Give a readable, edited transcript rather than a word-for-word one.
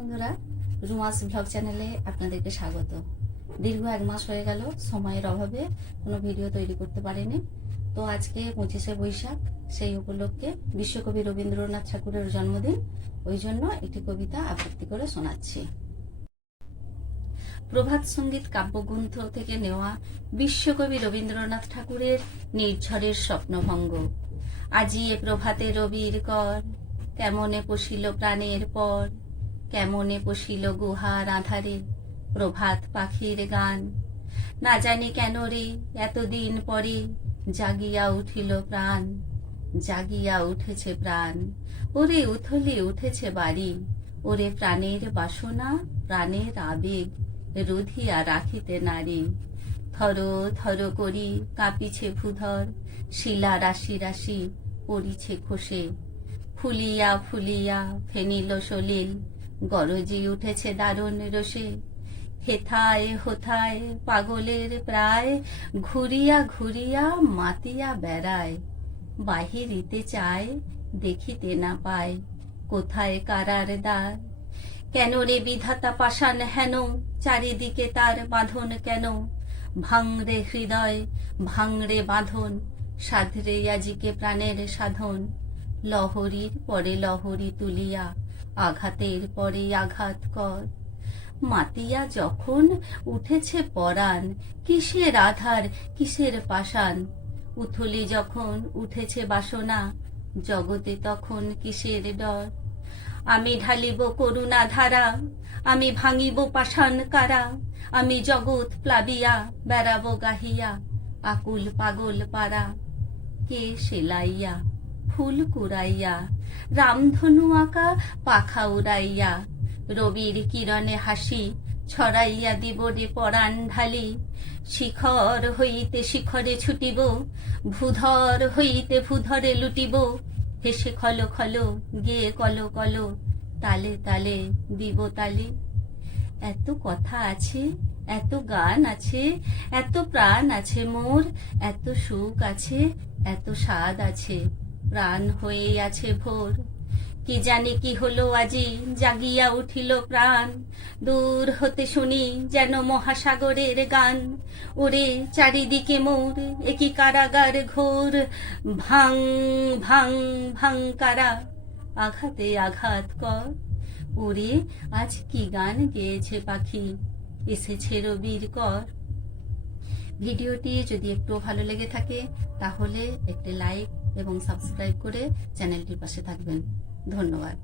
বন্ধুরা, রুমাস ব্লগ চ্যানেলে আপনাদেরকে স্বাগত। দীর্ঘ 1 মাস হয়ে গেল, সময়ের অভাবে কোনো ভিডিও তৈরি করতে পারিনি। তো আজকে 25শে বৈশাখ, সেই উপলক্ষে বিশ্বকবি রবীন্দ্রনাথ ঠাকুরের জন্মদিন। ওই জন্য একটি কবিতা আবৃত্তি করে শোনাচ্ছি। প্রভাত সঙ্গীত কাব্যগ্রন্থ থেকে নেওয়া বিশ্বকবি রবীন্দ্রনাথ ঠাকুরের নির্ঝরের স্বপ্নভঙ্গ। আজি এ প্রভাতে রবির কর, কেমনে পশিল প্রাণের পর, কেমনে পশিল গুহার আধারে প্রভাত পাখির গান। না জানি কেন রে এতদিন পরে জাগিয়া উঠিল প্রাণ, জাগিয়া উঠেছে প্রাণ। ওরে উথলি উঠেছে বাড়ি, ওরে প্রাণের বাসনা প্রাণের আবেগ রুধিয়া রাখিতে নারী। থর থর করি কাঁপিছে ভূধর, শিলা রাশি রাশি পড়িছে খসে। ফুলিয়া ফুলিয়া ফেনিল সলিল, গরজি উঠেছে দারুণ রোষে। হেথায় হোথায় পাগলের প্রায়, ঘুরিয়া ঘুরিয়া মাতিয়া বেড়ায়। বাহিরিতে চায় দেখিতে না পায়, কোথায় কারার দ্বার। কেন রে বিধাতা পাষাণ হেন, চারিদিকে তার বাঁধন কেন। ভাঙরে হৃদয় ভাঙরে বাঁধন, সাধরে আজিকে প্রাণের সাধন। লহরীর পরে লহরী তুলিয়া, আঘাতের পরে আঘাত কর। মাতিয়া যখন উঠেছে পরাণ, কিসের আধার কিসের পাষাণ। উথলি যখন উঠেছে বাসনা, জগতে তখন কিসের ডর। আমি ঢালিব করুণা ধারা, আমি ভাঙিব পাষাণ কারা। আমি জগৎ প্লাবিয়া বেড়াবো গাহিয়া, আকুল পাগল পারা। কে সেলাইয়া ফুল কুড়াইয়া, রামধনু আঁকা পাখা উড়াইয়া। রবির কিরণে হাসি ছড়াইয়া দিব রে পরাণ ঢালি। শিখর হইতে শিখরে ছুটিব, ভূধর হইতে ভূধরে লুটিব। হেসে খলো খলো গেয়ে কলো কলো, তালে তালে দিব তালি। এত কথা আছে, এত গান আছে, এত প্রাণ আছে মোর, এত সুখ আছে, এত স্বাদ আছে, প্রাণ হয়ে আছে ভোর। কি জানি কি হলো আজি জাগিয়া উঠিল প্রাণ, দূর হতে শুনি যেন মহাসাগরের গান। ওরে চারিদিকে মোর একই কারাগার ঘোর, ভাং ভাং ভাং কারা, আঘাতে আঘাত কর। ওরে আজ কি গান গেয়েছে পাখি, এসেছে রবির কর। ভিডিওটি যদি একটু ভালো লেগে থাকে তাহলে একটি লাইক এবং সাবস্ক্রাইব করে চ্যানেলটির পাশে থাকবেন। ধন্যবাদ।